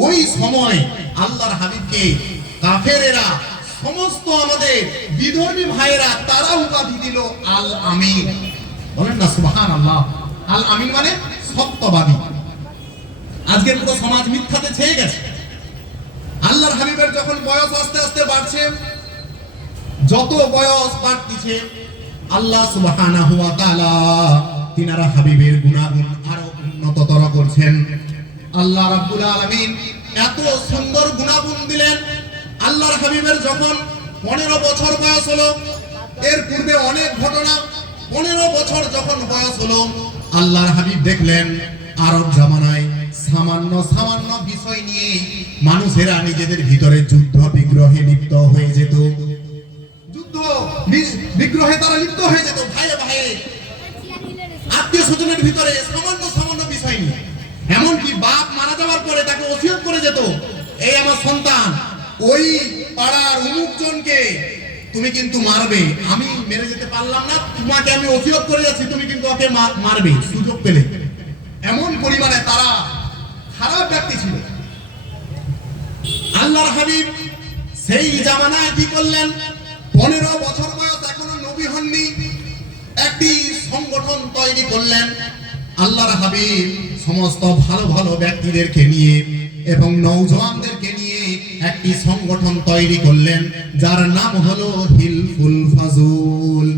ওই সময় আল্লাহর হাবিবকে কাফেরেরা, সমস্ত আমাদের বিধর্মী ভাইয়েরা, তারা উপাধি দিল আল আমিন। বলেন না সুবহানাল্লাহ। আল আমিন মানে সত্যবাদী। আজকের পুরো সমাজ মিথ্যাতে ছেয়ে গেছে। আল্লাহর হাবিবের যখন বয়স আস্তে আস্তে বাড়ছে, যত বয়স বাড়তিছে, আল্লাহ সুবহানাহু ওয়া তাআলা তিনারা হাবিবের গুনাহগুণ আরো উন্নততর করছেন। আল্লাহ রাব্বুল আলামিন এত সুন্দর গুনাহগুণ দিলেন। আল্লাহর হাবিবের যখন 15 বছর বয়স হলো, এর পূর্বে অনেক ঘটনা, 15 বছর যখন বয়স হলো, আল্লাহর হাবিব দেখলেন আরব জামানায় সামান্য সামান্য বিষয় নিয়ে মানুষেরা নিজেদের ভিতরে যুদ্ধ বিগ্রহে লিপ্ত হয়ে যেত। যুদ্ধ বিগ্রহে তারা লিপ্ত হয়ে যেত, ভাইয়ে ভাইয়ে, আত্মীয় স্বজনের ভিতরে সামান্য সামান্য বিষয় নিয়ে। এমনকি বাপ মারা যাওয়ার পরে তাকে ওসিয়ত করে যেত, এই আমার সন্তান, ওই পাড়ার অমুক জনকে তুমি কিন্তু মারবে, আমি মেরে যেতে পারলাম না, তোমাকে আমি ওসিয়ত করে যাচ্ছি, তুমি কিন্তু ওকে মারবে সুযোগ পেলে। এমন পরিমাণে তারা খারাপ ব্যক্তি ছিল। আল্লাহর হাবিব সেই জামানায় কি করলেন, 15 বছর বয়স, এখনো নবী হননি, একটি সংগঠন তৈরি করলেন। আল্লাহর হাবিব সমস্ত ভালো ভালো ব্যক্তিদেরকে নিয়ে এবং নওজওয়ানদেরকে নিয়ে একটি সংগঠন তৈরি করলেন, যার নাম হলো হিলফুল ফাজুল,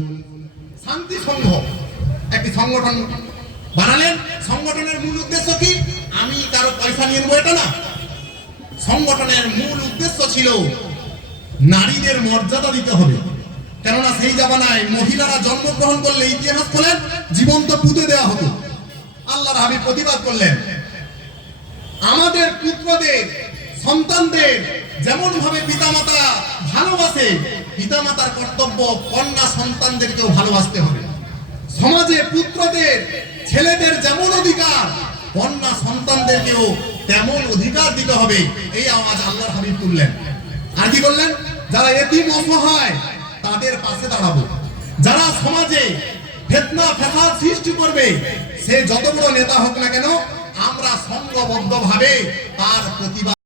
শান্তি সংঘ। একটি সংগঠন বানালেন। সংগঠনের মূল উদ্দেশ্য কি? আমি কারো পয়সা নিয়ে নেবো, এটা না। সংগঠনের মূল উদ্দেশ্য ছিল নারীদের মর্যাদা দিতে হবে। কেননা সেই জামানায় মহিলারা জন্মগ্রহণ করলে ইতিহাস খোলেন জীবন্ত পুঁতে দেওয়া হতো। আল্লাহর হাবিব প্রতিবাদ করলেন, আমাদের পুত্রদের, সন্তানদের যেমন ভাবে পিতামাতা ভালোবাসে, পিতামাতার কর্তব্য কন্যা সন্তানদেরকেও ভালোবাসতে হবে। সমাজে পুত্রদের, ছেলেদের যেমন অধিকার, কন্যা সন্তানদেরকেও তেমন অধিকার দিতে হবে। এই আওয়াজ আল্লাহর হাবিব তুললেন। আর কি বললেন? যারা এতিম অসহায় তাদের পাশে দাঁড়াবো। যারা সমাজে ফিতনা ফাসাদ সৃষ্টি করবে, সে যত বড় নেতা হোক না কেন, আমরা সংঘবদ্ধভাবে তার প্রতিবাদ